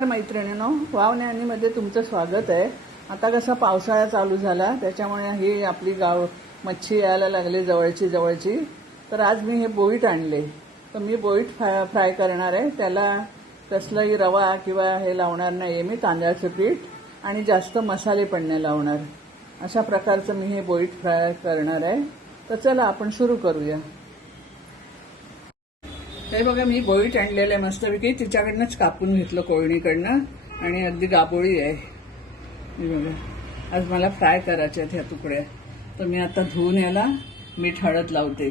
मैत्रिणींनो, वाव न्यानीमध्ये तुमचं स्वागत आहे। आता कसा पावसाळा चालू झाला त्याच्यामुळे ही आपली गाव मच्छी यायला लागली जवळची। तर आज मी हे बोईट आणले, तर मी बोईट फ्राय करणार आहे। त्याला कसलाही रवा किंवा हे लावणार नाही, मी तांदळाचं पीठ आणि जास्त मसाले पण नाही लावणार। अशा प्रकारचं मी हे बोईट फ्राय करणार आहे। तर चला आपण सुरू करूया। हे बघा, मी बोईट आणलेलं आहे मस्तपैकी, तिच्याकडनंच कापून घेतलं कोळणीकडनं आणि अगदी गाबोळी आहे। हे बघा, आज मला फ्राय करायचे आहेत ह्या तुकड्या। तर मी आता धुवून याला मीठ हळद लावते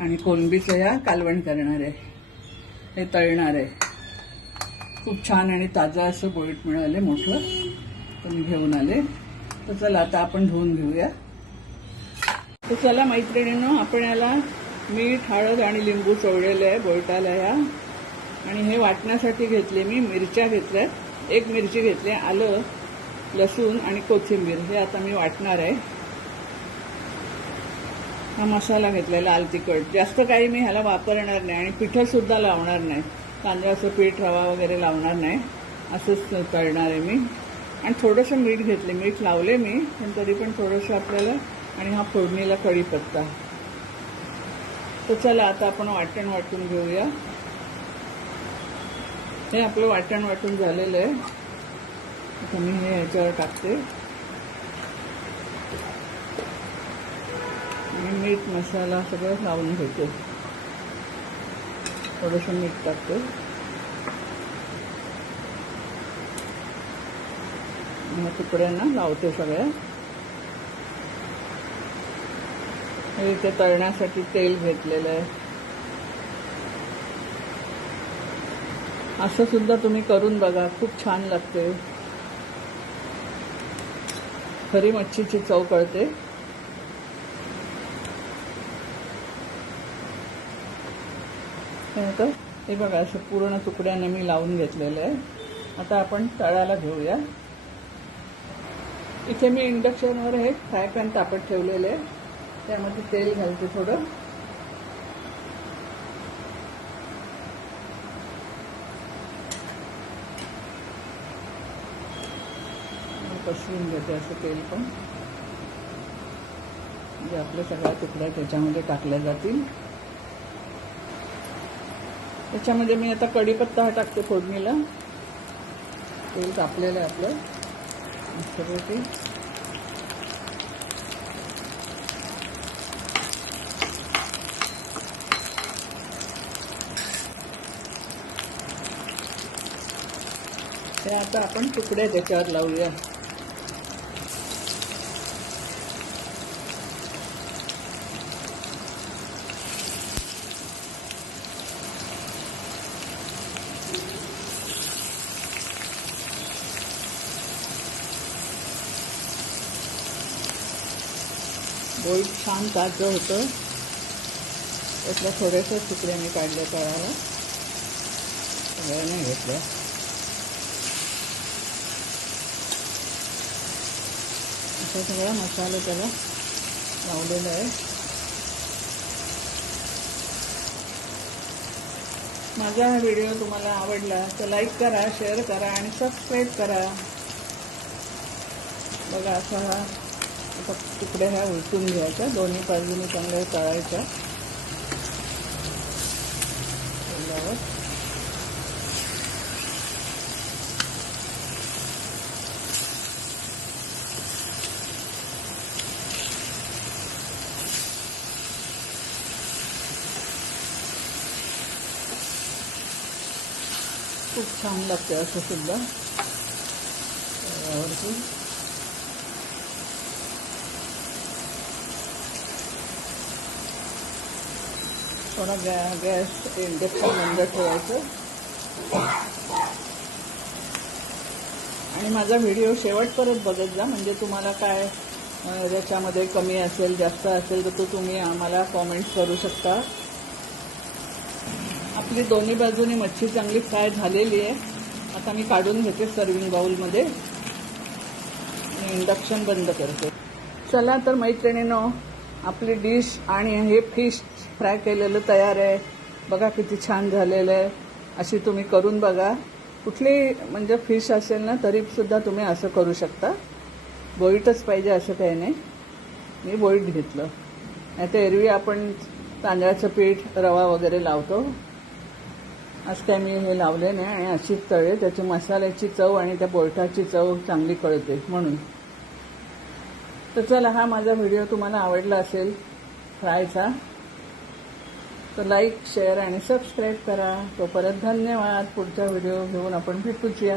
आणि कोलंबीचं या कालवण करणार आहे, हे तळणार आहे। खूप छान आणि ताजं असं बोईट मिळाले मोठं, तर मी घेऊन आले। तर चला आता आपण धुवून घेऊया। तर चला मैत्रिणींनो, आपण याला मीठ हळद आणि लिंबू चोळलेले आहे बोईटाला या। आणि हे वाटण्यासाठी घेतले मी मिरच्या घेतल्या, एक मिरची घेतली, आलं लसूण आणि कोथिंबीर हे आता मी वाटणार आहे। हा मसाला घेतला लाल तिखट, जास्त काही मी ह्याला वापरणार नाही आणि पिठं सुद्धा लावणार नाही, तांदळाचं पीठ रवा वगैरे लावणार नाही, असंच तळणार आहे मी। आणि थोडंसं मीठ घेतले, मीठ लावले मी पण तरी पण थोडंसं आपल्याला। आणि हा फोडणीला कढीपत्ता। तर चला आता आपण वाटण वाटून घेऊया। हे आपलं वाटण वाटून झालेलं आहे, आता मी हे ह्याच्यावर टाकते आणि मीठ मसाला सगळं लावून घेते। थोडंसं मीठ टाकते, ह्या तुकड्यांना लावते सगळ्या। इथे तळण्यासाठी तेल घेतलेलं आहे। असं सुद्धा तुम्ही करून बघा, खूप छान लागते, खरी मच्छीची चव कळते। हे बघा, असं पूर्ण तुकड्याने मी लावून घेतलेलं आहे। आता आपण तळायला घेऊया। इथे मी इंडक्शनवर हे फ्राय पॅन तापत ठेवलेलं आहे, त्यामध्ये तेल घालते थोडं। पसरून घेते असं तेल पण, म्हणजे आपल्या सगळ्या तुकड्या त्याच्यामध्ये टाकल्या जातील। त्याच्यामध्ये मी आता कढीपत्ता टाकते फोडणीला। तेल तापलेलं आहे आपलं मस्तपैकी। ते आता आपण तुकडे त्याच्यावर लावूया। बोईट छान ताजं होतं, त्यातल्या थोड्याशा तुकड्या मी काढल्या तळाला, सगळ्या नाही घेतल्या। असा सगळा मसाला त्याला लावलेला आहे। माझा हा व्हिडिओ तुम्हाला आवडला तर लाईक करा, शेअर करा आणि सबस्क्राईब करा। बघा, असा हा तुकड्या ह्या उलटून घ्यायच्या, दोन्ही बाजूने चांगल्या तळायच्या। खूप छान लागते असं सुद्धा यावरती। थोडा गॅस इंडक्शन बंद ठेवायचं आणि माझा व्हिडिओ शेवटपर्यंत बघत जा, म्हणजे तुम्हाला काय त्याच्यामध्ये कमी असेल जास्त असेल तर तो तुम्ही आम्हाला कॉमेंट करू शकता। आपली दोन्ही बाजूनी मच्छी चांगली फ्राय झालेली आहे। आता मी काढून घेते सर्विंग बाउलमध्ये आणि इंडक्शन बंद करते। चला तर मैत्रिणींनो, आपली डिश आणि हे फिश फ्राय केलेलं तयार आहे। बघा किती छान झालेलं आहे, अशी तुम्ही करून बघा। कुठली म्हणजे फिश असेल ना तरी सुद्धा तुम्ही असं करू शकता. बोईटच पाहिजे असं काही नाही. मी बोईट घेतलं. नाही तर एरवी आपण तांदळाचं पीठ रवा वगैरे लावतो. आज काय मी हे लावले नाही आणि अशीच तळे. त्याची मसाल्याची चव आणि त्या बोईटाची चव चांगली कळते म्हणून. तर चला, हा माझा व्हिडिओ तुम्हाला आवडला असेल फ्रायचा तर लाईक शेअर आणि सबस्क्राईब करा. तोपर्यंत धन्यवाद. पुढचा व्हिडिओ घेऊन आपण भेटूया.